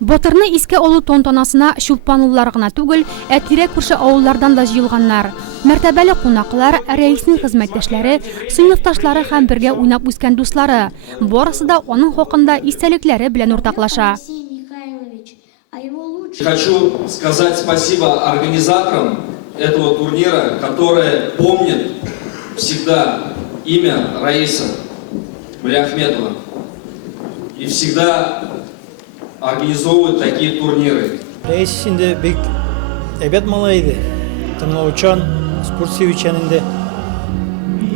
Батырны искә алу тантанасына Чулпанлылар гына түгел, тирәк күрше авыллардан да җыелганнар. Мәртәбәле кунаклар, рәиснең хезмәттәшләре, сыйныфташлары һәм бергә уйнап үскән дуслары. Барысы да аның хакында истәлекләре белән уртаклаша. Хочу сказать спасибо организаторам этого турнира, которые помнят всегда имя Раиса Муллиахметова и всегда организовывают такие турниры. Раис инде бик әбәт малай иде. Тыңлаучан, спорт севичән инде.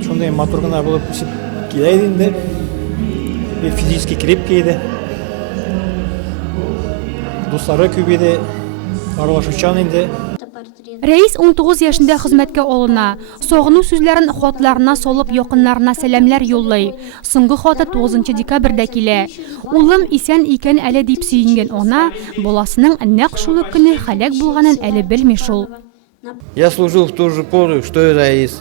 Шундай матур гына булып үсеп килә иде инде. Бик физически крепкий иде. Дуслары күп иде. Аралашучан инде. Рәис 19 яшендә хезмәткә алына. Сагыну сүзләрен хатларына салып якыннарына сәламләр юллый. Соңгы хаты 9 декабрьдә килә. Улым исән икән әле дип сөйингән ана, баласының нәкъ шул көнне һәлак булганын әле белми шул. Я служил в ту же пору, что и Раис.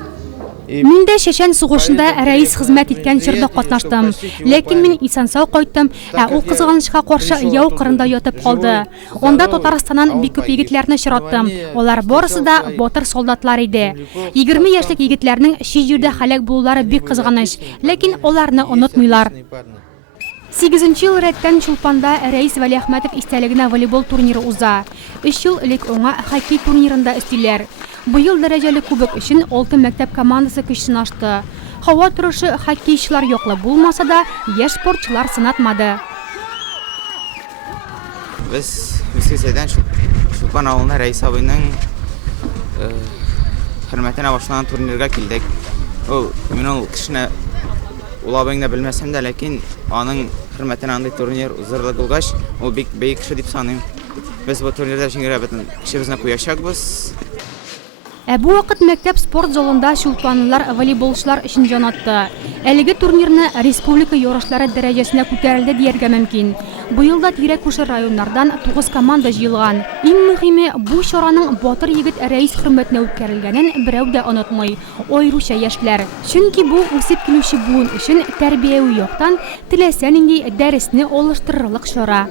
Мин дә Чәчән сугышында Раис хезмәт иткән чорда катнаштым. Ләкин мин исән-сау кайттым, ул кызганычка каршы яу кырында ятып калды. Анда Татарстаннан бик күп егетләрне чираттым. Алар барысы да батыр солдатлар иде. 20 яшьлек егетләрнең ши җирдә һәлак булулары бик кызганыч, ләкин аларны онытмыйлар. 8 ел рәттән Чулпанда Раис Вәлиәхмәтов истәлегенә волейбол турниры уза. 3 ел элек аңа хоккей турнирында өстиләр. Быел дәрәҗәле кубок өчен 6 мәктәп командасы көч сынашты. Һава торышы хоккейчылар яклы булмаса да, яшь спортчылар сынатмады. Biz Üsküdar'dan Çulpan avılına Reis abinin hürmetine başlanan turnirga kildik. Min ol kişine ulabını da bilmesem de, lakin onun hürmetine andığı turnir uzarlı kılgaç, o büyük kişi deyip sanayım. Biz bu turnirde şimdi kişimizle koyacakbız. Бу вакыт мәктәп спорт залында Чулпанлылар волейболчылар өчен җан атты. Әлеге турнирны республика ярышлары дәрәҗәсенә күтәрелде дияргә мөмкин. Быел да тирәк күрше районнардан 9 команда җыелган. Иң мөһиме, бу чараның батыр егет Рәис хөрмәтенә үткәрелгәнен берәү дә онытмый, аеруча яшьләр. Чөнки бу үсеп килүче буын өчен тәрбияви яктан теләсә нинди дәресне алыштырырлык чара.